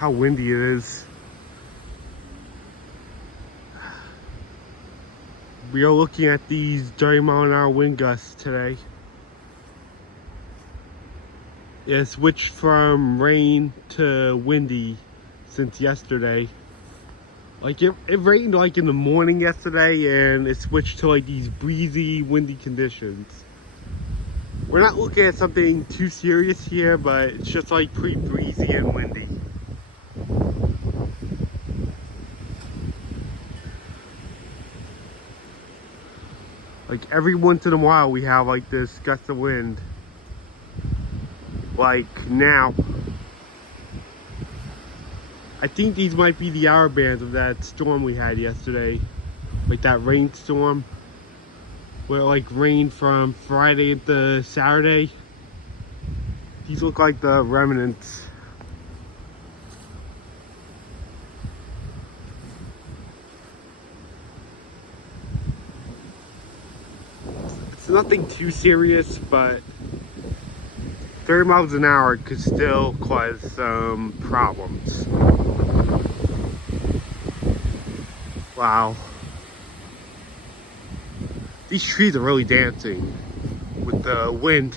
how windy it is. We are looking at these 30-mile-an-hour wind gusts today. It switched from rain to windy since yesterday. Like it rained like in the morning yesterday, and it switched to like these breezy, windy conditions. We're not looking at something too serious here, but it's just like pretty breezy and windy. Like every once in a while we have like this gust of wind. Like now. I think these might be the hour bands of that storm we had yesterday. Like that rainstorm. Where it like rained from Friday into Saturday. These look like the remnants. It's nothing too serious, but 30 miles an hour could still cause some problems. Wow. These trees are really dancing with the wind.